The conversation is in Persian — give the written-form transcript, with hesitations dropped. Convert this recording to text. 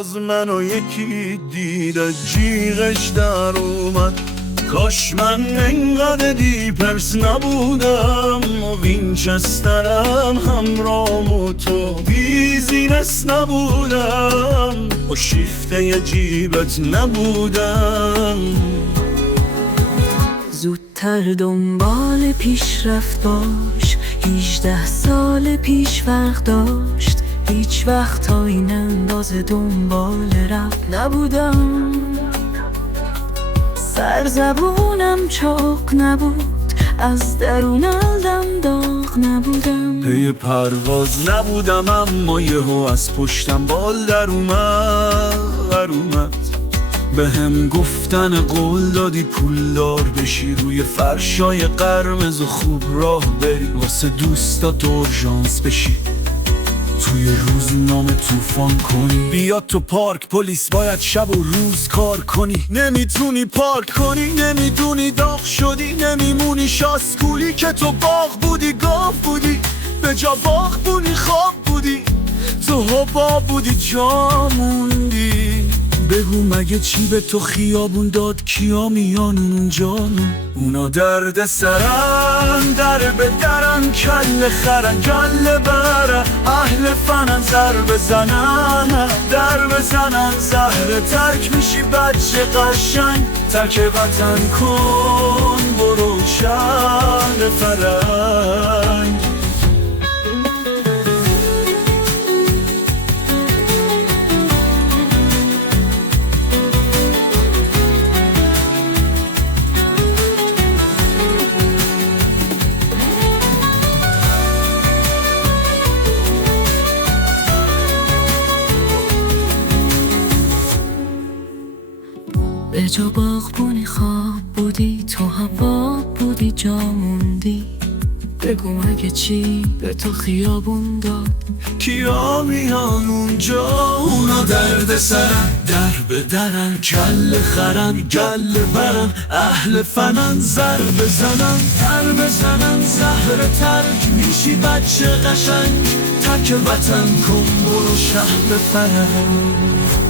از منو یکی دید جیغش در اومد. کاش من انقدر دیپرس نبودم و وینچسترم همراه تو بیزینس نبودم و شیفته جیبت نبودم. زودتر دنبال پیشرفت باش، 18 سال پیش فرق داشت. هیچ وقت تا این اندازه دنبال رفت نبودم. سرزبونم چاق نبود، از درون قلبم داغ نبودم. پی پرواز نبودم اما یهو از پشتم بال در اومد. به هم گفتن قول دادی پولدار بشی، روی فرشای قرمز و خوب راه بری، واسه دوستات اورژانس بشی، توی روزنامه طوفان کنی. بیا تو پارک پلیس باید شب و روز کار کنی. نمیتونی پارک کنی، نمیدونی داغ شدی، نمیمونی شاسکولی که تو باغ بودی، گاو بودی، به جا باغ بودی، خواب بودی، تو حباب بودی، جا موندی. بگو مگه چی به تو خیابون داد؟ کیا میان اونجانو؟ اونا درد سرن، در به درن، کل خرن، کل برن، اهل فنن، زر بزنن، در بزنن، زهر ترک میشی بچه قشنگ، ترک وطن کن برو شهر فرنگ. به جا باغبونی خواب بودی، تو هوا بودی، جا موندی. بگو مگه چی به تو خیابون داد؟ کیا میان اونجا؟ اونا درد سرن، در به درن، کل خرن، گل برن، اهل فنن، زر بزنن، در بزنن، زهر ترک میشی بچه قشنگ، تک وطن کن برو شهر فرنگ.